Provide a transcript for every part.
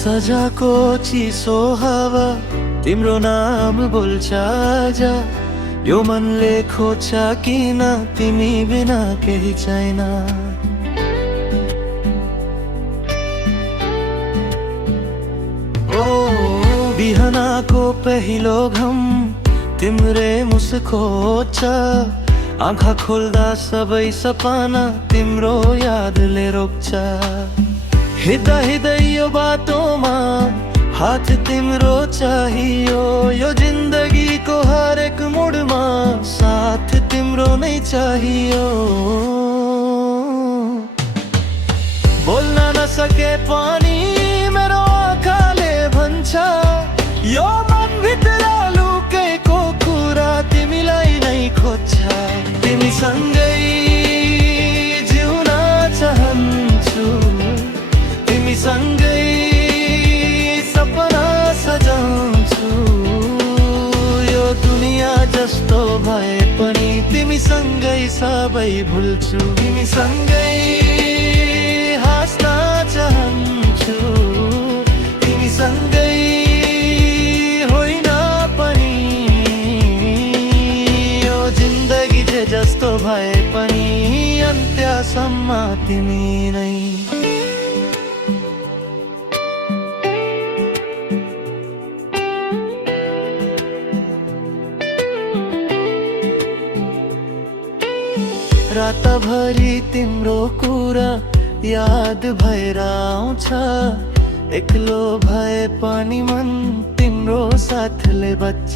सजाको चिसो हावा तिम्रो नाम बोल्छ आज। यो मनले खोज्छ किन तिमी बिना केही छैन। ओ बिहानको पहिलो घम तिम्रै मुस्को छ। आँखा खोल्दा सबै सपना तिम्रो यादले रोक्छ। हिँड्दा हिँड्दै यो बाटोमा हात तिम्रो चाहियो। यो जिन्दगीको हरेक मोडमा साथ तिम्रो नै चाहियो। बोल्न नसके पनि मेरो आँखाले भन्छ यो मनभित्र लुकेको कुरा तिमीलाई नै खोज्छ। तिमीसँगै जिउन चाहन्छु, तिमीसँगै सपना सजाउँछु। यो दुनिया जस्तो भए पनि तिमीसँगै सबै भुल्छु। तिमीसँगै हाँस्न चाहन्छु, तिमीसँगै होइन पनि। यो जिन्दगी जे जस्तो भए पनि अन्त्यसम्म तिमी नै। रातभरि तिम्रो कुरा याद भएर आउँछ। एक्लो भए पनि मन तिम्रो साथले बच्छ।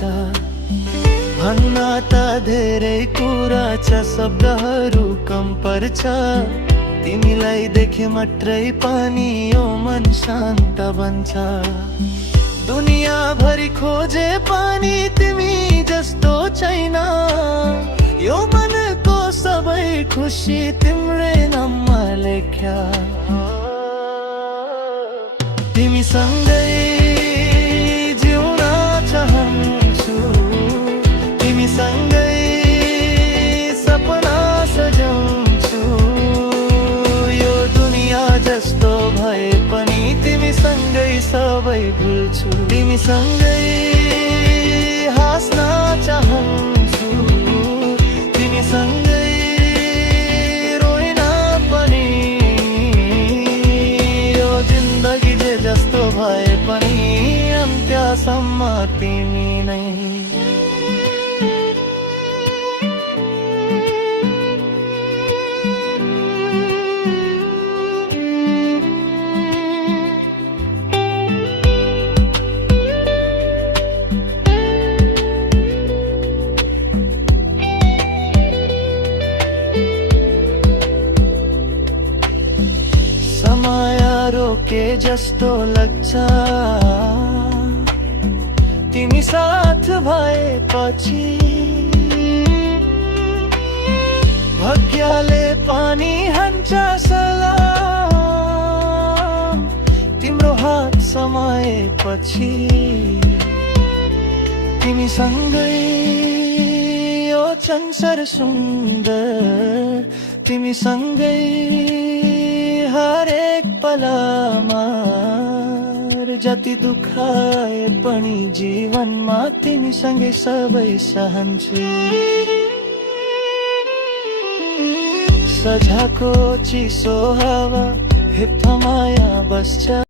भन्न त धेरै कुरा छ, शब्दहरू कम पर्छ। तिमीलाई देखे मात्रै पनि यो मन शान्त बन्छ। दुनियाँभरि खोजे पनि तिमी जस्तो छैन। यो मनको सबै खुसी तिम्रै नाममा लेख्या। तिमीसँगै जिउन चाहन्छु, तिमीसँगै सपना सजाउँछु। यो दुनिया जस्तो भए पनि तिमीसँगै सबै भुल्छु। तिमीसँगै हाँस्न चाहन्छु, तिमीसँगै रोइन पनि। यो जिन्दगी जे जस्तो भए पनि अन्त्यसम्म तिमी नै। समय रोके जस्तो लाग्छ तिमी साथ भएपछि। भाग्यले पनि हान्छ सलाम तिम्रो हात समाएपछि। तिमीसँगै यो संसार सुन्दर, तिमीसँगै हरेक पलमा। जति दुखाए पनि जीवनमा तिमीसँगै सबै सहन्छु। सजाको चिसो हावा हिप्पमा बस्छ।